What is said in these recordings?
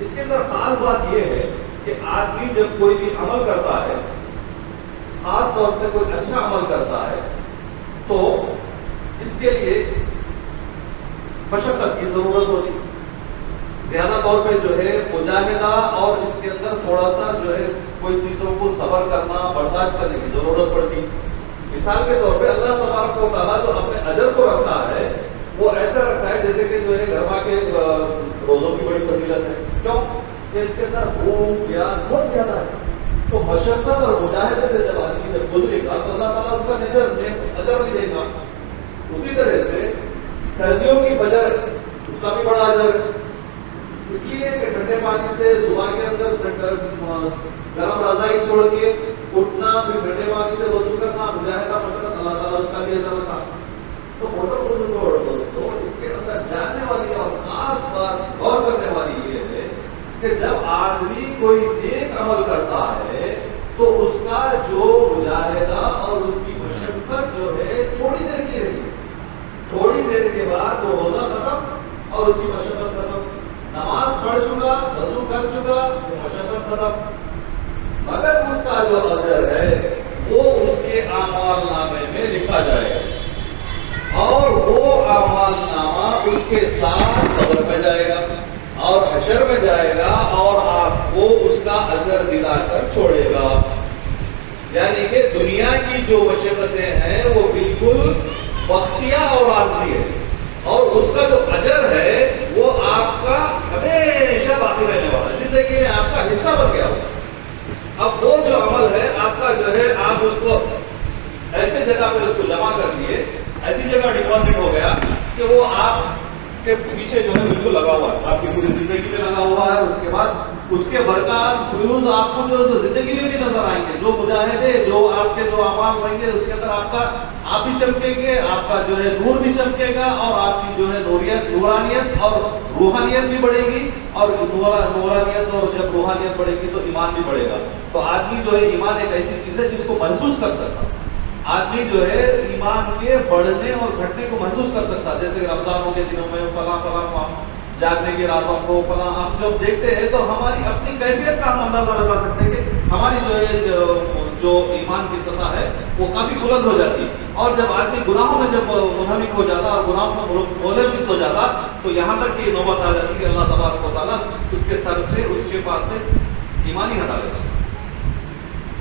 اس کے اندر خاص بات یہ ہے کہ آدمی جب کوئی بھی عمل کرتا ہے، خاص طور سے کوئی اچھا عمل کرتا ہے، تو اس کے لیے مشقت کی ضرورت ہوتی، زیادہ طور پہ جو ہے مجاہدہ، اور اس کے اندر تھوڑا سا جو ہے کوئی چیزوں کو صبر کرنا، برداشت کرنے کی ضرورت پڑتی۔ مثال کے طور پہ اللہ تبارک و تعالیٰ جو اپنے اجر کو رکھتا ہے وہ ایسا رکھتا ہے جیسے کہ جو ہے گرما کے روزوں کی بڑی فضیلت ہے۔ کیوں کہ اس کے اندر بھوک پیاس بہت زیادہ ہے، تو مشقت اور مجاہدے سے جب آدمی جب گزرے گا تو اللہ تعالیٰ اس کا اجر نہیں دے گا۔ اسی طرح سے سردیوں کی بجر اس کا بھی بڑا اجر ہے، اس لیے کہ ٹھنڈے پانی سے صبح کے اندر گرم رضائی چھوڑ کے اٹھنا، پھر ٹھنڈے پانی سے وضو کرنا، مجاہدہ مشقت، اللہ تعالیٰ اس کا بھی اجر تھا۔ تو موٹر بزرگوں اور دوستوں، اس کے اندر جاننے والی اور خاص بات غور کرنے والی یہ ہے کہ جب آدمی کوئی نیک عمل کرتا ہے تو اس کا جو مجاہدہ اور اس کی مشقت جو ہے تھوڑی دیر کی رہی، تھوڑی دیر کے بعد وہ روزہ ختم اور اس کی مشقت ختم، نماز پڑھ چکا، وضو کر چکا، وہ مشقت ختم، مگر اس کا جو اجر ہے وہ اس کے اعمال نامے میں لکھا جائے گا، اور وہ اعمال نامہ اس کے ساتھ قبر میں جائے گا اور حشر میں جائے گا، اور آپ کو اس کا اجر دلا کر چھوڑے گا۔ یعنی کہ دنیا کی جو مشقتیں ہیں وہ بالکل وقتیہ اور عارضی ہے، اور اس کا جو اجر ہے وہ آپ کا ہمیشہ باقی رہنے والا ہے، زندگی میں آپ کا حصہ بن گیا ہوگا۔ اب وہ جو عمل ہے آپ کا جو ہے، آپ اس کو ایسے جگہ پہ اس کو جمع کر دیے، ایسی جگہ ڈپازٹ ہو گیا کہ وہ آپ کے پیچھے جو ہے بالکل لگا ہوا ہے، آپ کی پوری زندگی میں لگا ہوا ہے۔ اس کے بعد اس کے برکات فیوز آپ کو جو زندگی میں بھی نظر آئیں گے، جو مجاہدے، جو آپ کے جو اعمال رہیں گے، اس کے اندر آپ بھی چمکیں گے، آپ کا جو ہے نور بھی چمکے گا، اور آپ کی جو ہے نورانیت اور روحانیت بھی بڑھے گی، اور نورانیت اور جب روحانیت بڑھے گی تو ایمان بھی بڑھے گا۔ تو آدمی جو ہے، ایمان ایک ایسی چیز ہے جس کو محسوس کر سکتا، آدمی جو ہے ایمان کے بڑھنے اور گھٹنے کو محسوس کر سکتا، جیسے رمضانوں کے دنوں میں فلاں جاگنے کی راتوں کو فلاں ہم جب دیکھتے ہیں تو ہماری اپنی کیفیت کا ہم اندازہ لگا سکتے ہیں کہ ہماری جو ہے جو ایمان کی سطح ہے وہ کافی بلند ہو جاتی ہے۔ اور جب آدمی گناہوں میں جب منہمک ہو جاتا اور گناہوں میں ملوث ہو جاتا تو یہاں تک کہ نوبت آ جاتی کہ اللہ تبارک و تعالیٰ اس کے سر سے، اس کے پاس سے ایمان ہی ہٹا دیتا۔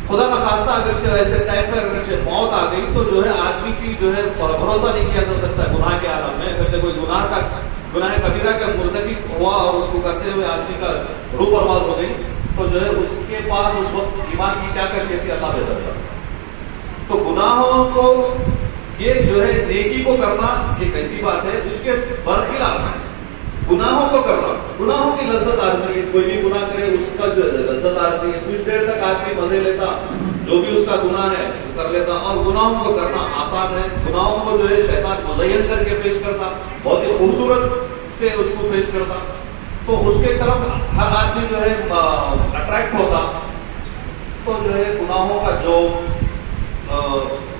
خدا کا خاصہ اگر ایسے ٹائم پر اگر موت آ گئی تو جو ہے آدمی کی جو ہے بھروسہ نہیں کیا جا سکتا گناہ کے عالم میں۔ اگر کوئی گناہ کبیرہ کا مرتکب ہوا اور اس کو کرتے ہوئے آدمی کا روح پرواز ہو گئی تو جو ہے اس کے پاس اس وقت ایمان کی کیا کیفیت تھی اللہ بہتر تھا۔ تو گناہوں کو یہ جو ہے نیکی کو کرنا ایک ایسی بات ہے، اس کے برخلاف گناہوں کو کرنا، گناہوں کی لذت عارضی ہے، کوئی بھی گناہ کرے اس کا جو لذت عارضی ہے، کچھ دیر تک آدمی مزے لیتا، جو بھی اس کا گناہ ہے وہ کر لیتا، اور گناہوں کو کرنا آسان ہے۔ گناہوں کو جو ہے شیطان مزین کر کے پیش کرتا، بہت ہی خوبصورت سے اس کو پیش کرتا، تو اس کے طرف ہر آدمی جو ہے اٹریکٹ ہوتا۔ تو جو ہے گناہوں کا جو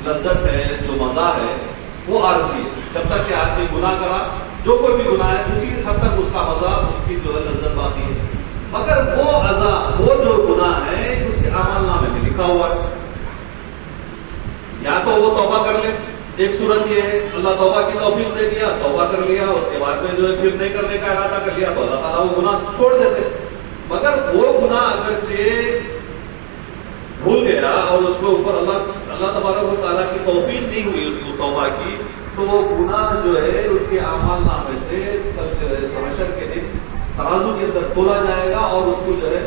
لذت ہے، جو مزہ ہے وہ عارضی ہے، جب تک کہ آدمی گناہ کرا، جو کوئی بھی گناہ ہے اسی حد تک اس کا مزہ، اس کی جو ہے لذت باقی ہے۔ مگر وہ جو گناہ ہے اس کے اعمال نامے میں لکھا ہوا ہے، یا تو وہ توبہ کر لے، ایک صورت یہ ہے اللہ توبہ کی توفیق دے دیا، توبہ کر لیا، اس کے بعد میں جو ہے پھر نہیں کرنے کا ارادہ کر لیا تو اللہ تعالیٰ وہ گناہ چھوڑ دیتے۔ مگر وہ گناہ اگرچہ بھول گیا اور اس کے اوپر اللہ تبارک و تعالیٰ کی توفیق نہیں ہوئی اس کو توبہ کی، تو وہ گناہ جو ہے اس کے اعمال نامے سے کل جو ہے حشر کے دن ترازو کے اندر تولا جائے گا، اور اس کو جو ہے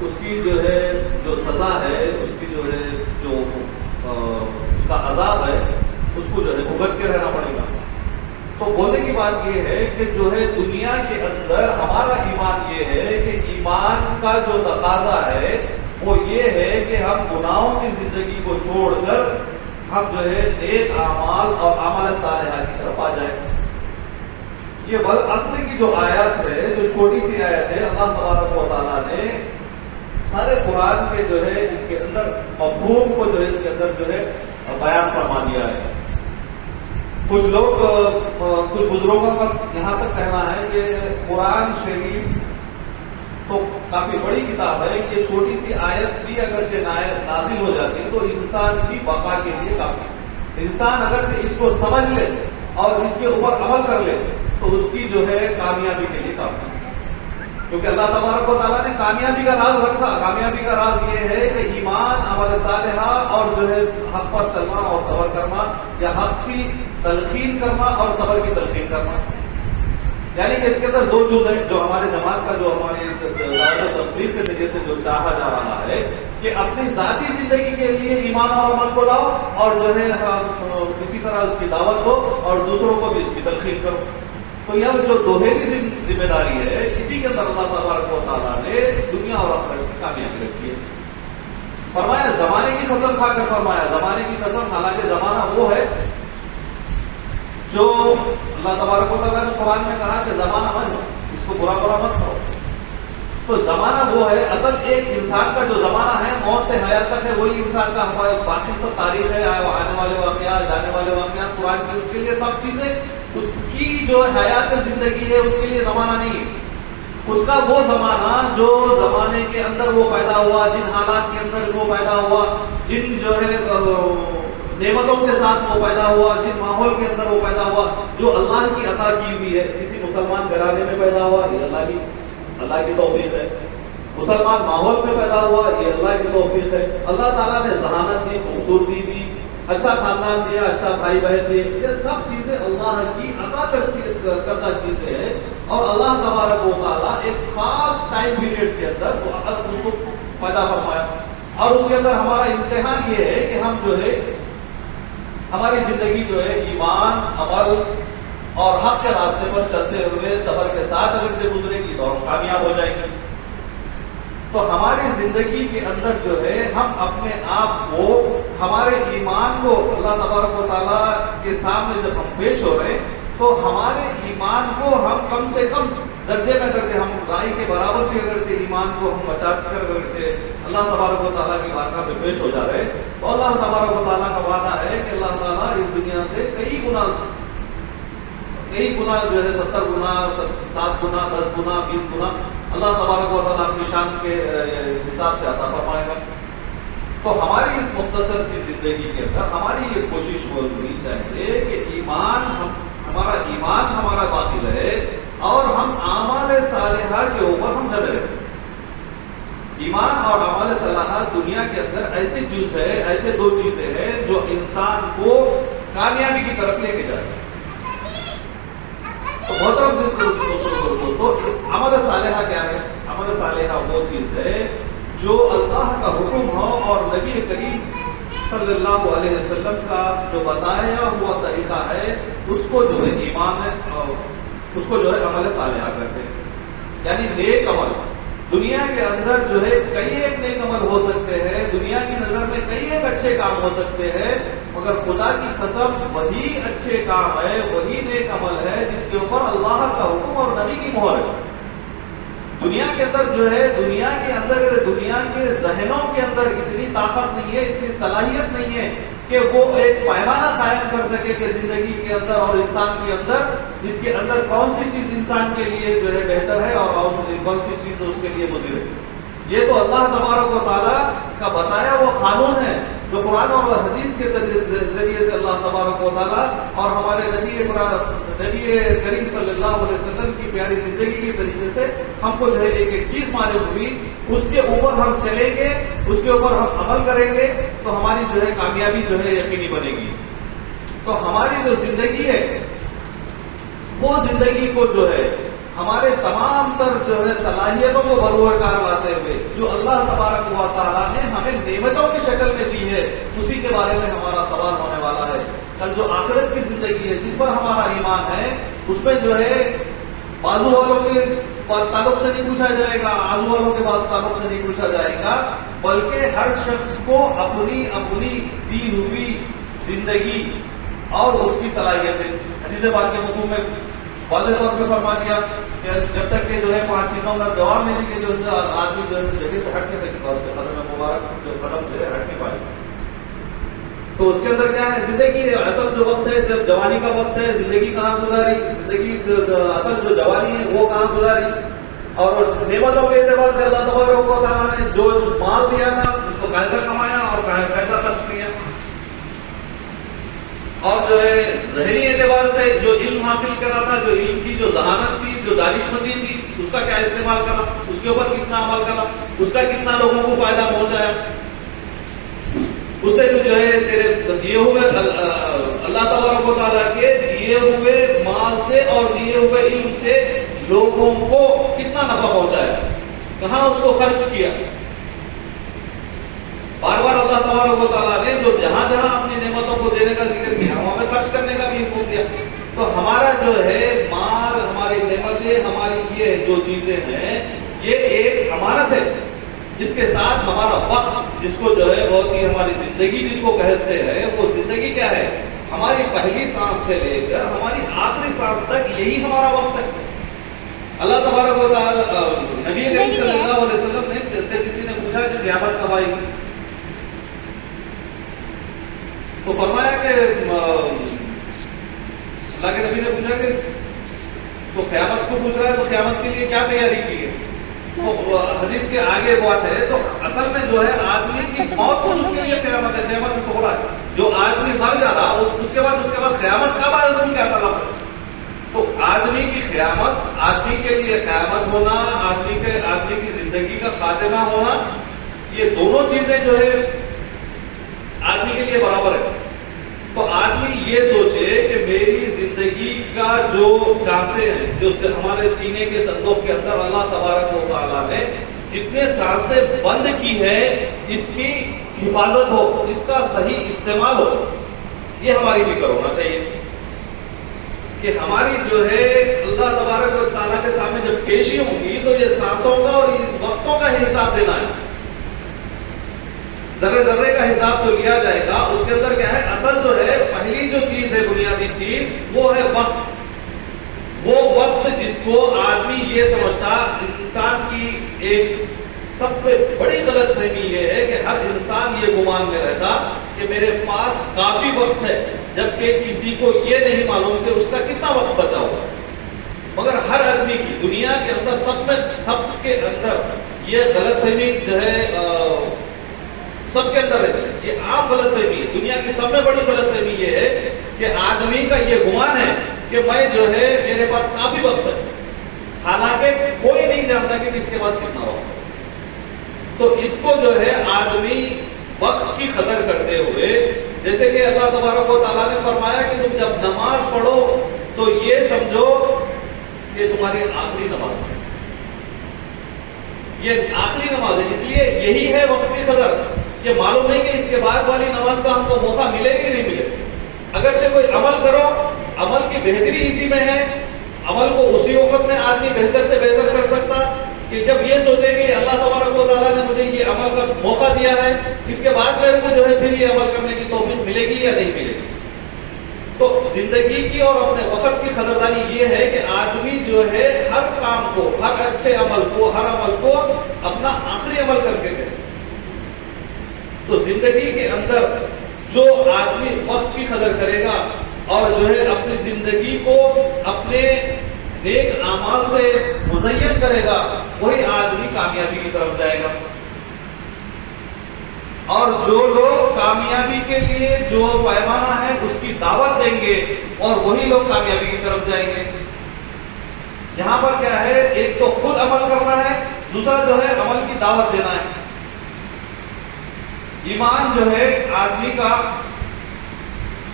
اس کی جو ہے جو سزا ہے، اس کی جو ہے جو اس کا عذاب ہے اس کو جو ہے بھگت کے رہنا پڑے گا۔ تو بولنے کی بات یہ ہے کہ جو ہے دنیا کے اندر ہمارا ایمان یہ ہے کہ ایمان کا جو تقاضا ہے وہ یہ ہے کہ ہم گناہوں کی زندگی کو چھوڑ کر ہم جو ہے نیک اعمال اور اعمال صالحہ کی طرف آ جائیں۔ یہ اصل کی جو آیات ہے، جو چھوٹی سی آیت ہے، اللہ تبارک و تعالیٰ نے سارے قرآن کے جو ہے اس کے اندر مفہوم کو جو ہے اس کے اندر جو ہے بیان فرما دیا ہے۔ کچھ بزرگوں کا یہاں تک کہنا ہے کہ قرآن شریف تو کافی بڑی کتاب ہے. یہ چھوٹی سی آیت بھی اگر نازل ہو جاتی ہے تو انسان کی بقا کے لیے کافی. انسان اگر اس کو سمجھ لے اور اس کے اوپر عمل کر لے تو اس کی جو ہے کامیابی کے لیے کافی. کیونکہ اللہ تبارک و تعالیٰ نے کامیابی کا راز رکھا. کامیابی کا راز یہ ہے کہ ایمان، عمل صالحہ اور جو ہے حق پر چلنا اور صبر کرنا، یا حق کی تلقین کرنا اور صبر کی تلقین کرنا. یعنی کہ اس کے اندر دو جز ہیں جو ہمارے جماعت کا، جو ہماری تفریح کے ذریعے سے جو چاہا جا رہا ہے کہ اپنی ذاتی زندگی کے لیے ایمان اور عمل کو لاؤ اور جو ہے اسی طرح اس کی دعوت دو اور دوسروں کو بھی اس کی تلقین کرو. تو یہ جو دوہری ذمہ داری ہے، اسی کے اندر اللہ تبارک و تعالیٰ نے دنیا اور آخرت کی کامیابی رکھی ہے. فرمایا زمانے کی قسم کھا کر فرمایا، زمانے کی قسم، حالانکہ زمانہ وہ ہے جو اللہ تبارک و تعالیٰ نے قرآن میں کہا کہ زمانہ مت لو، اس کو برا برا مت کرو. تو زمانہ وہ ہے، اصل ایک انسان کا جو زمانہ ہے موت سے حیات تک ہے، وہی انسان کا ہمارا باقی سب تاریخ ہے، آنے والے واقعات، جانے والے واقعات، قرآن کی اس کے لیے سب چیزیں، اس کی جو حیات زندگی ہے اس کے لیے زمانہ نہیں ہے. اس کا وہ زمانہ جو زمانے کے اندر وہ پیدا ہوا، جن حالات کے اندر وہ پیدا ہوا، جن جو ہے نعمتوں کے ساتھ وہ پیدا ہوا، جن ماحول کے اندر وہ پیدا ہوا، جو اللہ کی عطا کی ہوئی ہے. کسی مسلمان گھرانے میں پیدا ہوا، یہ اللہ کی توفیق ہے. مسلمان ماحول میں پیدا ہوا، یہ اللہ کی توفیق ہے. اللہ تعالیٰ نے ذہانت دی، خوبصورتی دی، اچھا خاندان دیا، اچھا بھائی بہن دیے. یہ سب چیزیں اللہ کی عطا کردہ چیزیں ہیں اور اللہ تبارک و تعالیٰ ایک خاص ٹائم پیریڈ کے اندر اس کو پیدا فرمایا. اور اس کے اندر ہمارا امتحان یہ ہے کہ ہم جو ہے ہماری زندگی جو ہے ایمان، عمل اور حق کے راستے پر چلتے ہوئے صبر کے ساتھ اگر سے گزرے گی تو ہم کامیاب ہو جائیں گے. تو ہماری زندگی کے اندر جو ہے ہم اپنے آپ کو، ہمارے ایمان کو اللہ تبارک و تعالیٰ کے سامنے جب ہم پیش ہو رہے ہیں تو ہمارے ایمان کو ہم کم سے کم درجے میں کر کے، ہم رائی کے برابر بھی اگر سے ایمان کو ہم بچا کر اگر سے اللہ تبارک و تعالیٰ کی بارگاہ میں پیش ہو جا رہے ہیں تو اللہ تبارک و تعالیٰ کا وعدہ ہے کہ اللہ تعالیٰ اس دنیا سے کئی گنا جو ہے 70 گنا، 7 گنا، 10 گنا، 20 گنا اللہ تبارک و تعالیٰ اپنی شان کے حساب سے عطا فرمائے گا. تو ہماری اس مختصر سی زندگی کے اندر ہماری یہ کوشش ہونی چاہیے کہ ہمارا ایمان باطل ہے اور ہم اعمال صالحہ کے اوپر ہم جمے رہیں. ایمان اور اعمال صالحہ دنیا کے اندر ایسی چیز ہے، ایسے دو چیزیں ہیں جو انسان کو کامیابی کی طرف لے کے جاتے ہیں. تو محترم دوستو، عمل صالحہ کیا ہے؟ عمل صالحہ وہ چیز ہے جو اللہ کا حکم ہو اور نبی کریم صلی اللہ علیہ وسلم کا جو بتایا ہوا طریقہ ہے اس کو جو ہے ایمان ہے، اس کو جو ہے عمل صالحہ کرتے ہیں. یعنی نیک عمل. دنیا کے اندر جو ہے کئی ایک نیک عمل ہو سکتے ہیں، دنیا کی نظر میں کئی ایک اچھے کام ہو سکتے ہیں، مگر خدا کی قسم وہی اچھے کام ہے، وہی نیک عمل ہے جس کے اوپر اللہ کا حکم اور نبی کی مہر ہے. دنیا کے اندر جو ہے دنیا کے ذہنوں کے اندر اتنی طاقت نہیں ہے، اتنی صلاحیت نہیں ہے کہ وہ ایک پیمانہ قائم کر سکے کہ زندگی کے اندر اور انسان کے اندر جس کے اندر کون سی چیز انسان کے لیے جو ہے بہتر ہے اور کون سی چیز اس کے لیے مضر ہے. یہ تو اللہ تبارک و تعالیٰ کا بتایا وہ قانون ہے جو قرآن اور حدیث کے ذریعے سے اللہ تبارک و تعالیٰ اور ہمارے نبی کریم صلی اللہ علیہ وسلم کی پیاری زندگی کے طریقے سے ہم کو جو ہے ایک ایک چیز معلوم ہوئی، اس کے اوپر ہم چلیں گے، اس کے اوپر ہم عمل کریں گے تو ہماری جو ہے کامیابی جو ہے یقینی بنے گی. تو ہماری جو زندگی ہے وہ زندگی کو جو ہے ہمارے تمام تر جو ہے صلاحیتوں کو بروکار لاتے ہوئے جو اللہ تبارک و تعالیٰ نے ہمیں نعمتوں کی شکل میں دی ہے اسی کے بارے میں ہمارا سوال ہونے والا ہے. کل جو آخرت کی زندگی ہے جس پر ہمارا ایمان ہے اس میں جو ہے بازو والوں کے تعلق سے نہیں پوچھا جائے گا، آزو والوں کے تعلق سے نہیں پوچھا جائے گا، بلکہ ہر شخص کو اپنی اپنی دی ہوئی زندگی اور اس کی صلاحیتیں. حدیث پاک کے مفہوم میں واضح طور پہ فرما دیا کہ جب تک کہ جو ہے 5 چیزوں کا جواب نہیں کہ جو آدمی جو جگہ سے ہٹ نہیں سکتا، اس کے قدم مبارک جو قدم جو ہے ہٹ نہیں پائے. تو اس کے اندر کیا ہے؟ زندگی اصل جو وقت ہے جب جوانی کا وقت ہے، زندگی کہاں گزاری، زندگی اصل جو جوانی ہے وہ کہاں گزاری. اور نعمتوں کے اعتبار سے اللہ تبارک و تعالیٰ نے جو مال دیا تھا اس کو کیسا کمایا اور کیسا خرچ کیا، اور جو ہے ذہنی اعتبار سے جو علم حاصل کرا تھا، جو علم کی جو ذہانت تھی، جو دانشمندی تھی، اس کا کیا استعمال کرا، اس کے اوپر کتنا عمل کرا، اس کا کتنا لوگوں کو فائدہ پہنچایا، اس سے جو ہے تیرے دیے ہوئے اللہ تبارک و تعالیٰ کے دیے ہوئے مال سے اور دیے ہوئے علم سے لوگوں کو کتنا نفع پہنچایا، کہاں اس کو خرچ کیا۔ بار بار اللہ تبارک و تعالیٰ نے جو جہاں جہاں اپنی نعمتوں کو دینے کا ذکر کیا، وہاں پہ خرچ کرنے کا بھی حکم دیا۔ تو ہمارا جو ہے مال، ہماری نعمتیں، ہماری یہ جو چیزیں ہیں، یہ ایک امانت ہے، جس کے ساتھ ہمارا وقت، جس کو جو ہے بہت ہی ہماری زندگی جس کو کہتے ہیں، وہ زندگی کیا ہے، ہماری پہلی سانس سے لے کر ہماری آخری سانس تک یہی ہمارا وقت ہے۔ اللہ تبارک و تعالیٰ نبی کریم صلی اللہ علیہ وسلم نے جیسے کسی نے پوچھا کہ قیامت کب آئے گی، تو فرمایا کہ اللہ کے نبی نے پوچھا کہ تو قیامت کو پوچھ رہا ہے تو قیامت کے لیے کیا تیاری کی ہے؟ تو حدیث کے آگے بات ہے، تو اصل میں جو ہے آدمی کی موت کو اس کے لیے قیامت ہے، قیامت سے ہو رہا ہے۔ جو آدمی مر جا رہا اس کے بعد قیامت کب آئے، اس میں کیا تعلق ہے؟ تو آدمی کی قیامت، آدمی کے لیے قیامت ہونا، آدمی کی زندگی کا خاتمہ ہونا، یہ دونوں چیزیں جو ہے آدمی کے لیے برابر ہے۔ تو آدمی یہ سوچے کہ میری زندگی کا جو سانسیں ہیں، جو ہمارے سینے کے صندوق کے اندر اللہ تبارک و تعالیٰ نے جتنے سانسیں بند کی ہے، اس کی حفاظت ہو، اس کا صحیح استعمال ہو، یہ ہماری فکر ہونا چاہیے کہ ہماری جو ہے اللہ تبارک و تعالیٰ کے سامنے جب پیشی ہوگی تو یہ سانسوں کا اور اس وقتوں کا ہی حساب دینا ہے۔ ذرے ذرے کا حساب تو لیا جائے گا، اس کے اندر کیا ہے، اصل جو ہے پہلی جو چیز ہے، بنیادی چیز، وہ ہے وقت۔ وہ وقت جس کو آدمی یہ سمجھتا، انسان کی ایک سب سے بڑی غلط فہمی یہ ہے کہ ہر انسان یہ گمان میں رہتا کہ میرے پاس کافی وقت ہے، جبکہ کسی کو یہ نہیں معلوم کہ اس کا کتنا وقت بچا ہوگا۔ مگر ہر آدمی کی دنیا کے اندر سب کے اندر یہ غلط فہمی جو ہے سب کے اندر ہے، یہ عام غلط فہمی ہے۔ دنیا کی سب میں بڑی غلط فہمی یہ ہے کہ آدمی کا یہ گمان ہے کہ میں جو ہے میرے پاس کافی وقت ہے، حالانکہ کوئی نہیں جانتا کہ کس کے پاس کتنا وقت ہے۔ تو اس کو جو ہے آدمی وقت کی قدر کرتے ہوئے، جیسے کہ اللہ تبارک و تعالیٰ نے فرمایا کہ تم جب نماز پڑھو تو یہ سمجھو کہ تمہاری آخری نماز ہے، یہ آخری نماز ہے، اس لیے یہی ہے وقت کی قدر۔ یہ معلوم نہیں کہ اس کے بعد والی نماز کا ہم کو موقع ملے گی نہیں ملے گی۔ اگرچہ کوئی عمل کرو، عمل کی بہتری اسی میں ہے، عمل کو اسی وقت میں آدمی بہتر سے بہتر کر سکتا کہ جب یہ سوچے کہ اللہ تبارک و تعالیٰ نے مجھے یہ عمل کا موقع دیا ہے، اس کے بعد میرے کو جو ہے پھر یہ عمل کرنے کی توفیق ملے گی یا نہیں ملے گی۔ تو زندگی کی اور اپنے وقت کی قدردانی یہ ہے کہ آدمی جو ہے ہر کام کو، ہر اچھے عمل کو، ہر عمل کو اپنا آخری عمل کر کے کرے۔ تو زندگی کے اندر جو آدمی وقت کی قدر کرے گا اور جو ہے اپنی زندگی کو اپنے نیک اعمال سے مزین کرے گا، وہی آدمی کامیابی کی طرف جائے گا۔ اور جو لوگ کامیابی کے لیے جو پیمانہ ہے اس کی دعوت دیں گے، اور وہی لوگ کامیابی کی طرف جائیں گے۔ یہاں پر کیا ہے، ایک تو خود عمل کرنا ہے، دوسرا جو ہے عمل کی دعوت دینا ہے۔ ایمان جو ہے آدمی کا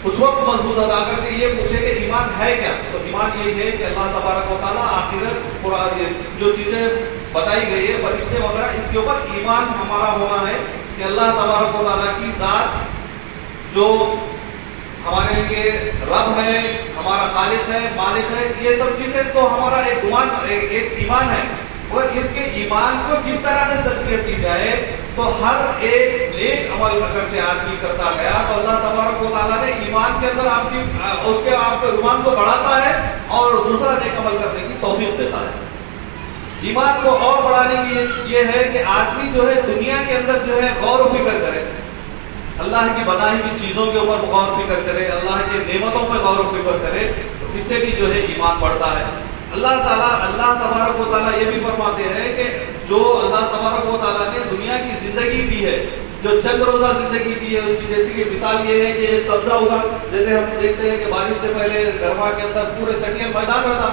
اس وقت مضبوط ادا کر کے یہ پوچھے کہ ایمان ہے کیا، تو ایمان یہ ہے کہ اللہ تبارک و تعالیٰ آخرت، قرآن جو چیزیں بتائی گئی ہے، فرشتے وغیرہ، اس کے اوپر ایمان ہمارا ہونا ہے کہ اللہ تبارک و تعالیٰ کی ذات جو ہمارے لیے رب ہے، ہمارا خالق ہے، مالک ہے، یہ سب چیزیں تو ہمارا ایک گمان، ایک ایمان ہے۔ اور اس کے ایمان کو کس طرح سے تقویت دی جائے، تو ہر ایک نیک عمل اگر سے آدمی کرتا گیا تو اللہ تبارک و تعالیٰ نے ایمان کے اندر آپ کے ایمان کو بڑھاتا ہے اور دوسرا نیک عمل کرنے کی توفیق دیتا ہے۔ ایمان کو اور بڑھانے کی یہ ہے کہ آدمی جو ہے دنیا کے اندر جو ہے غور و فکر کرے، اللہ کی بنائی ہوئی چیزوں کے اوپر غور و فکر کرے، اللہ کی نعمتوں پہ غور و فکر کرے، تو اس سے بھی جو ہے ایمان بڑھتا ہے۔ اللہ تبارک و تعالیٰ یہ بھی فرماتے ہیں کہ جو اللہ تبارک و تعالیٰ نے دنیا کی زندگی دی ہے، جو چند روزہ زندگی دی ہے، اس کی جیسی کہ مثال یہ ہے کہ ایک سبزہ ہوگا، جیسے ہم دیکھتے ہیں کہ بارش سے پہلے گرما کے اندر پورے چٹیل میدان رہتا،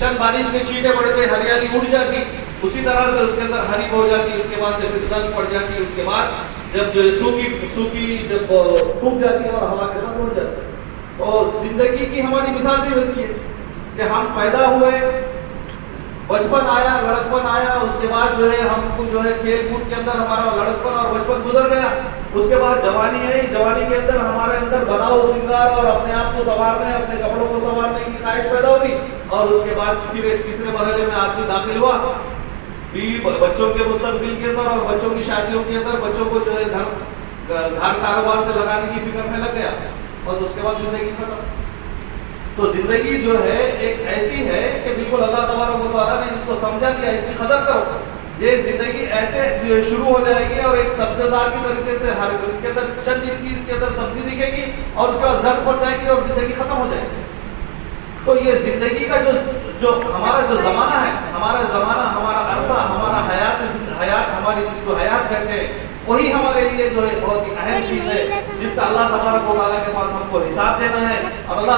چند بارش کے چھینٹے پڑتے ہریالی اڑ جاتی، اسی طرح سے اس کے اندر ہری ہو جاتی، اس کے بعد سے پھر رنگ پڑ جاتی، اس کے بعد جب جو سوکھی جب سوکھ جاتی ہے اور ہوا کے ساتھ اڑ جاتی ہے۔ تو زندگی کی ہماری مثال بھی ویسی ہے کہ ہم پیدا ہوئے، بچپن آیا، لڑکپن آیا، اس کے بعد جو ہے ہم کو جو ہے کھیل کود کے اندر ہمارا لڑکپن اور بچپن گزر گیا، اس کے بعد جوانی آئی، جوانی کے اندر ہمارے اندر بناؤ سنگار اور اپنے آپ کو سنوارنے، اپنے کپڑوں کو سنوارنے کی خواہش پیدا ہوئی، اور اس کے بعد پھر ایک تیسرے مرحلے میں آدمی داخل ہوا، بچوں کے مستقبل کے اندر اور بچوں کی شادیوں کے اندر بچوں کو جو ہے گھر کاروبار سے لگانے کی فکر میں لگ گیا، اور اس کے بعد زندگی ختم۔ تو زندگی جو ہے ایک ایسی ہے کہ بالکل اللہ تبارک و تعالیٰ نے اس کو سمجھا دیا، اس کی قدر کرو، یہ زندگی ایسے شروع ہو جائے گی اور ایک سبزے دار کی طریقے سے ہر اس کے اندر چند دن کی اس کے اندر سبزی دکھے گی اور اس کے بعد زرد پڑ جائے گی اور زندگی ختم ہو جائے گی۔ تو یہ زندگی کا جو ہمارا جو زمانہ ہے، ہمارا عرصہ، ہمارا حیات ہماری جس کو حیات کہتے ہیں، وہی ہمارے لیے جو ہے بہت ہی اہم چیز ہے، جس کا اللہ تبارک و تعالیٰ کے پاس ہم کو حساب دینا ہے، اور اللہ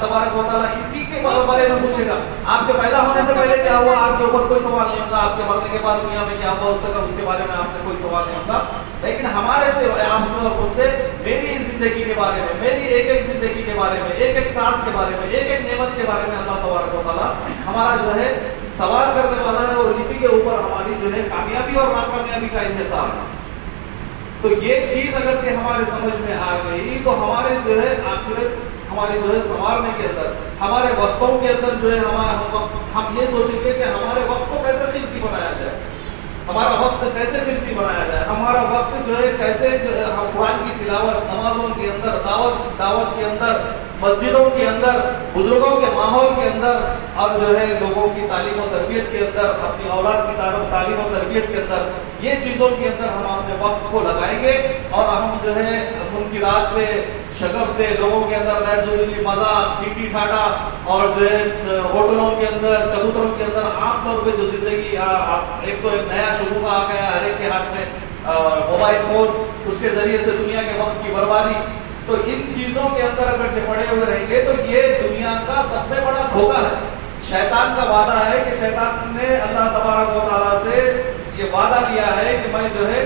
تبارک و تعالیٰ اسی کے بارے میں پوچھے گا۔ آپ کے پیدا ہونے سے پہلے کیا ہوا، آپ کے اوپر کوئی سوال نہیں ہوگا، آپ کے مرنے کے بعد دنیا میں کیا ہوا اس کے بارے میں آپ سے کوئی سوال نہیں ہوگا، لیکن ہمارے سے آپ سے اور خود سے میری زندگی کے بارے میں، میری ایک زندگی کے بارے میں، ایک سانس کے بارے میں، ایک نعمت کے بارے میں اللہ تبارک و تعالیٰ ہمارا جو ہے سوال کرنے والا ہے، اور اسی کے اوپر ہماری جو ہے کامیابی اور ناکامیابی کا انحصار ہے۔ تو یہ چیز اگر کہ ہمارے سمجھ میں آ گئی تو ہمارے جو ہے آخرت ہمارے جو ہے سنوارنے کے اندر، ہمارے وقتوں کے اندر جو ہے ہم یہ سوچیں گے کہ ہمارے وقت کو کیسے قیمتی بنایا جائے، ہمارا وقت کیسے قیمتی بنایا جائے، ہمارا وقت جو ہے کیسے قرآن کی تلاوت، نمازوں کے اندر، دعوت کے اندر، مسجدوں کے اندر، بزرگوں کے ماحول کے اندر، اور جو ہے لوگوں کی تعلیم و تربیت کے اندر، اپنی اولاد کی تعلیم و تربیت کے اندر، یہ چیزوں کے اندر ہم اپنے وقت کو لگائیں گے، اور ہم جو ہے منکرات سے، شغف سے، لوگوں کے اندر غیر ضروری مزاح، ٹھیٹھی ٹھاٹا، اور جو ہے ہوٹلوں کے اندر، چبوتروں کے اندر عام طور پہ جو زندگی ایک تو ایک نیا شگوفہ آ گیا ہر ایک کے ہاتھ میں موبائل فون، اس کے ذریعے سے دنیا کے وقت کی بربادی، تو ان چیزوں کے اندر اگر سے پڑے ہوئے رہیں گے تو یہ دنیا کا سب سے بڑا دھوکہ ہے۔ شیطان کا وعدہ ہے کہ شیطان نے اللہ تبارک و تعالیٰ سے یہ وعدہ لیا ہے کہ میں جو ہے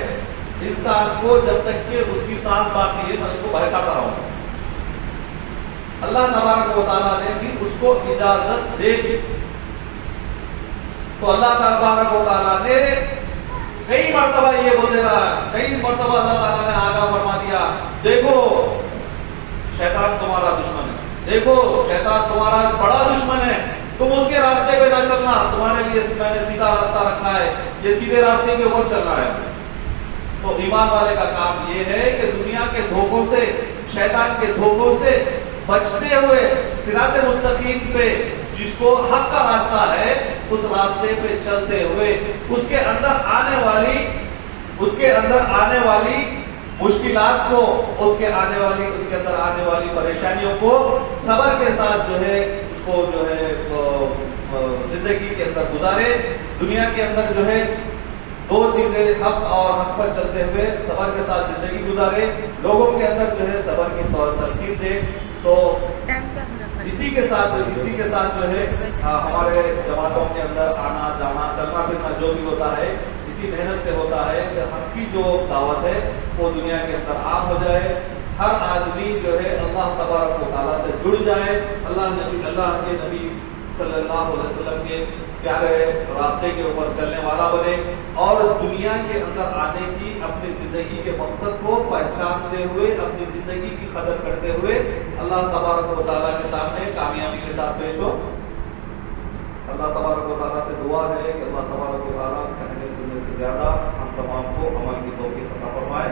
انسان کو جب تک کہ اس کی سانس باقی ہے میں اس کو بہکاتا رہوں۔ اللہ تبارک و تعالیٰ نے بھی اس کو اجازت دے دی، تو اللہ تبارک و تعالیٰ نے کئی مرتبہ یہ بول دے رہا ہے، کئی مرتبہ اللہ تعالیٰ نے آگاہ فرما دیا، دیکھو شیطان تمہارا دشمن ہے، دیکھو شیطان تمہارا بڑا دشمن ہے، تم اس کے راستے پہ نہ چلنا، تمہارے لیے میں نے سیدھا راستہ رکھا ہے، یہ سیدھے راستے کے اوپر چلنا ہے۔ تو ایمان والے کا کام یہ ہے کہ دنیا کے دھوکوں سے، شیطان کے دھوکوں سے بچتے ہوئے صراط مستقیم پہ جس کو حق کا راستہ ہے اس راستے پہ چلتے ہوئے اس کے اندر آنے والی مشکلات کو، اس کے اندر آنے والی پریشانیوں کو صبر کے ساتھ جو ہے اس کو جو ہے زندگی کے اندر گزارے۔ دنیا کے اندر جو ہے دو چیزیں، حق اور حق پر چلتے ہوئے صبر کے ساتھ زندگی گزارے، لوگوں کے اندر جو ہے صبر کی تلقین دے۔ تو اسی کے ساتھ جو ہے ہمارے جماعتوں کے اندر آنا جانا، چلنا پھرنا جو بھی ہوتا ہے اسی محنت سے ہوتا ہے کہ حق کی جو دعوت ہے وہ دنیا کے اندر عام ہو جائے، ہر آدمی جو ہے اللہ تبارک و تعالیٰ سے جڑ جائے، اللہ کے نبی صلی اللہ علیہ وسلم کے پیارے راستے کے اوپر چلنے والا بنے، اور دنیا کے اندر آنے کی اپنی زندگی کے مقصد کو پہچانتے ہوئے، اپنی زندگی کی قدر کرتے ہوئے اللہ تبارک و تعالیٰ کے سامنے کامیابی کے ساتھ پیش ہو۔ اللہ تبارک و تعالیٰ سے دعا ہے کہ اللہ تبارک و تعالیٰ کہنے سننے سے زیادہ ہم تمام کو عمل کی توفیق عطا فرمائے۔